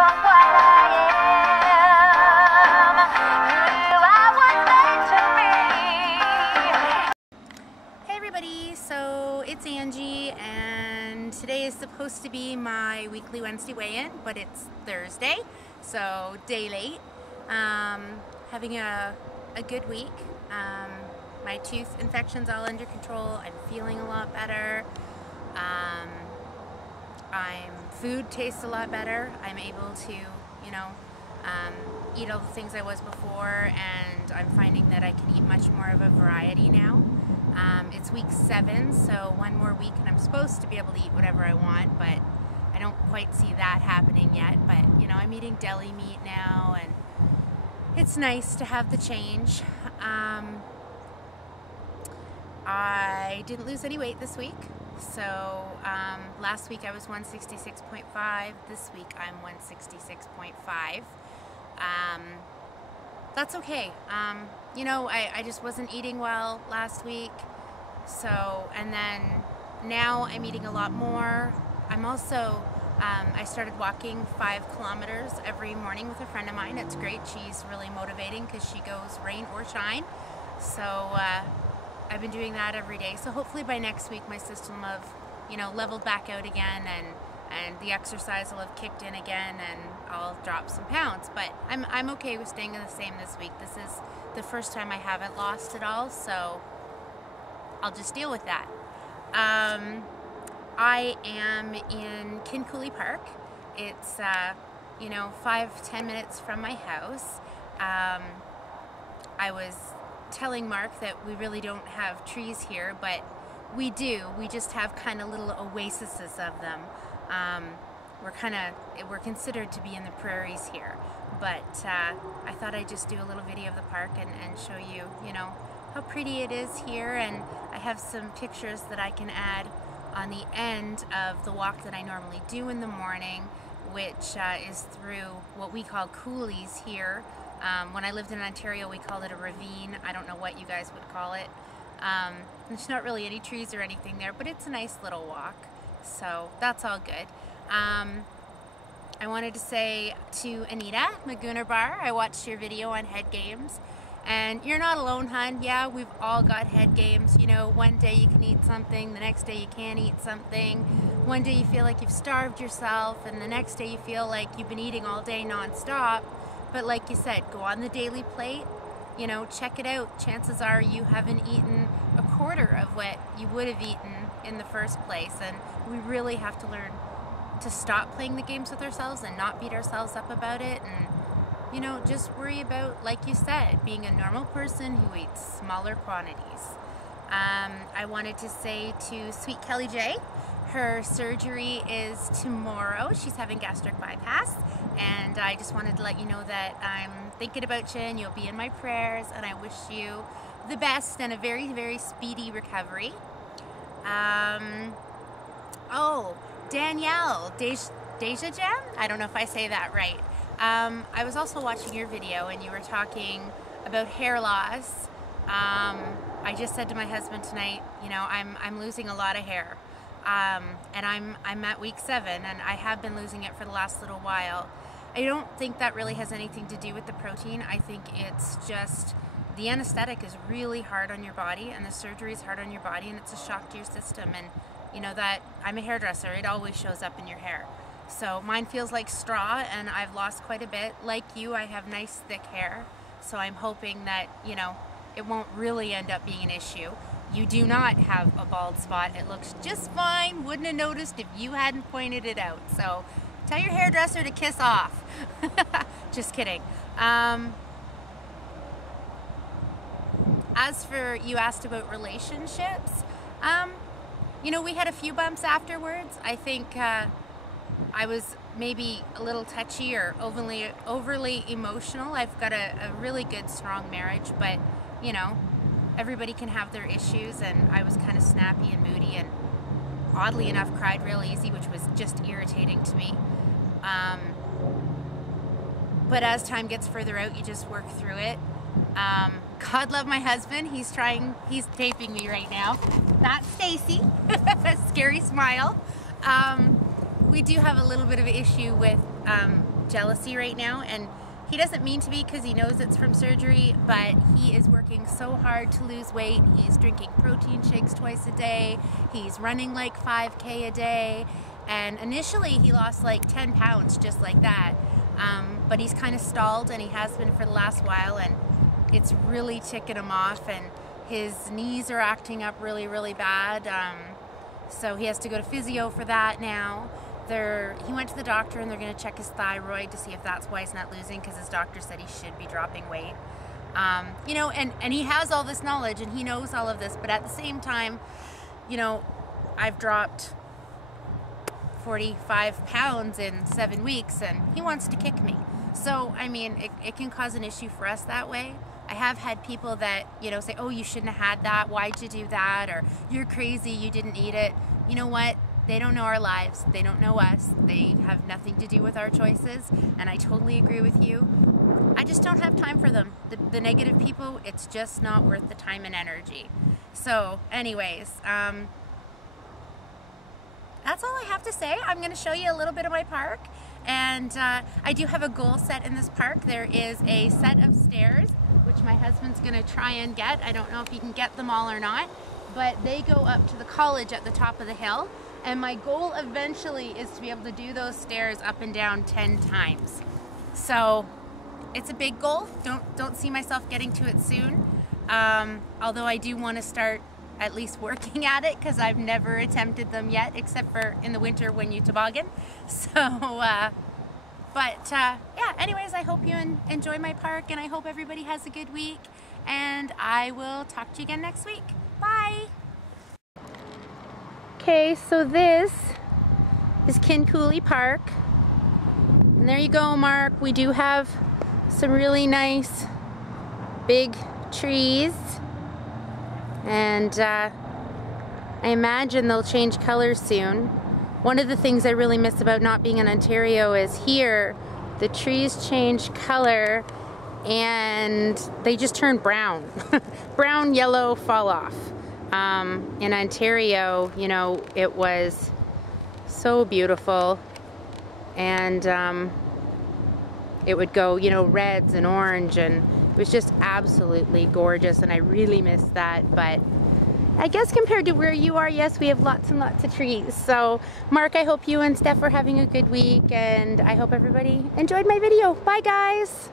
from what I am, who I was made to be. Hey everybody, so it's Angie and today is supposed to be my weekly Wednesday weigh-in, but it's Thursday, so day late. Having a good week. My tooth infection's all under control. I'm feeling a lot better. Food tastes a lot better. I'm able to, eat all the things I was before, and I'm finding that I can eat much more of a variety now. It's week 7, so one more week and I'm supposed to be able to eat whatever I want, but I don't quite see that happening yet. But, I'm eating deli meat now, and it's nice to have the change. I didn't lose any weight this week. So last week I was 166.5. This week I'm 166.5. That's okay. I just wasn't eating well last week. So, and then now I'm eating a lot more. I'm also, I started walking 5 kilometers every morning with a friend of mine. It's great. She's really motivating because she goes rain or shine. So I've been doing that every day. So hopefully by next week my system will have, leveled back out again, and the exercise will have kicked in again, and I'll drop some pounds. But I'm okay with staying the same this week. This is the first time I haven't lost at all, so I'll just deal with that. I am in Kincooley Park. It's 5-10 minutes from my house. I was telling Mark that we really don't have trees here, but we do. We just have kind of little oases of them. We're considered to be in the prairies here, but I thought I'd just do a little video of the park and show you, how pretty it is here. And I have some pictures that I can add on the end of the walk that I normally do in the morning, which is through what we call coulees here. When I lived in Ontario, we called it a ravine. I don't know what you guys would call it. There's not really any trees or anything there, but it's a nice little walk. So that's all good. I wanted to say to Anita, Magoonerbar, I watched your video on head games. And you're not alone, hun. Yeah, we've all got head games. One day you can eat something, the next day you can't eat something. One day you feel like you've starved yourself, and the next day you feel like you've been eating all day non-stop. But like you said, go on the daily plate, check it out. Chances are you haven't eaten a quarter of what you would have eaten in the first place. And we really have to learn to stop playing the games with ourselves and not beat ourselves up about it. And, just worry about, like you said, being a normal person who eats smaller quantities. I wanted to say to Sweetkellyj, her surgery is tomorrow. She's having gastric bypass, and I just wanted to let you know that I'm thinking about you and you'll be in my prayers, and I wish you the best and a very, very speedy recovery. Danielle, dasajam? I don't know if I say that right. I was also watching your video and you were talking about hair loss. I just said to my husband tonight, I'm losing a lot of hair. And I'm at week 7, and I have been losing it for the last little while. I don't think that really has anything to do with the protein. I think it's just the anesthetic is really hard on your body, and the surgery is hard on your body, and it's a shock to your system. And that I'm a hairdresser, it always shows up in your hair. So mine feels like straw, and I've lost quite a bit. Like you, I have nice thick hair, so I'm hoping that it won't really end up being an issue. You do not have a bald spot. It looks just fine. Wouldn't have noticed if you hadn't pointed it out. So tell your hairdresser to kiss off. Just kidding. As for, you asked about relationships, we had a few bumps afterwards. I think I was maybe a little touchy or overly emotional. I've got a really good, strong marriage, but everybody can have their issues, and I was kind of snappy and moody, and oddly enough cried real easy, which was just irritating to me. But as time gets further out, you just work through it. God love my husband. He's taping me right now. That's Stacy. Scary smile. We do have a little bit of an issue with jealousy right now, and he doesn't mean to be because he knows it's from surgery, but he is working so hard to lose weight. He's drinking protein shakes twice a day. He's running like 5K a day. And initially he lost like 10 pounds just like that. But he's kind of stalled, and he has been for the last while, and it's really ticking him off, and his knees are acting up really, really bad. So he has to go to physio for that now. He went to the doctor, and they're going to check his thyroid to see if that's why he's not losing, because his doctor said he should be dropping weight. You know, and he has all this knowledge, and he knows all of this, but at the same time, you know, I've dropped 45 pounds in 7 weeks, and he wants to kick me. So, I mean, it can cause an issue for us that way. I have had people that, you know, say, oh, you shouldn't have had that, why'd you do that, or you're crazy, you didn't eat it. You know what? They don't know our lives. They don't know us. They have nothing to do with our choices, and I totally agree with you. I just don't have time for them. The negative people, it's just not worth the time and energy. So, anyways, that's all I have to say. I'm going to show you a little bit of my park, and I do have a goal set in this park. There is a set of stairs, which my husband's going to try and get. I don't know if he can get them all or not, but they go up to the college at the top of the hill. And my goal eventually is to be able to do those stairs up and down 10 times. So it's a big goal. Don't see myself getting to it soon. Although I do want to start at least working at it, because I've never attempted them yet, except for in the winter when you toboggan. So, yeah, anyways, I hope you enjoy my park, and I hope everybody has a good week, and I will talk to you again next week. Bye! Okay, so this is Sweetkellyj Park, and there you go, Mark. We do have some really nice big trees, and I imagine they'll change colors soon. One of the things I really miss about not being in Ontario is here the trees change color and they just turn brown. Brown, yellow, fall off. In Ontario, you know, it was so beautiful, and it would go, you know, reds and orange, and it was just absolutely gorgeous, and I really miss that. But I guess compared to where you are, yes, we have lots and lots of trees. So Mark, I hope you and Steph are having a good week, and I hope everybody enjoyed my video. Bye guys!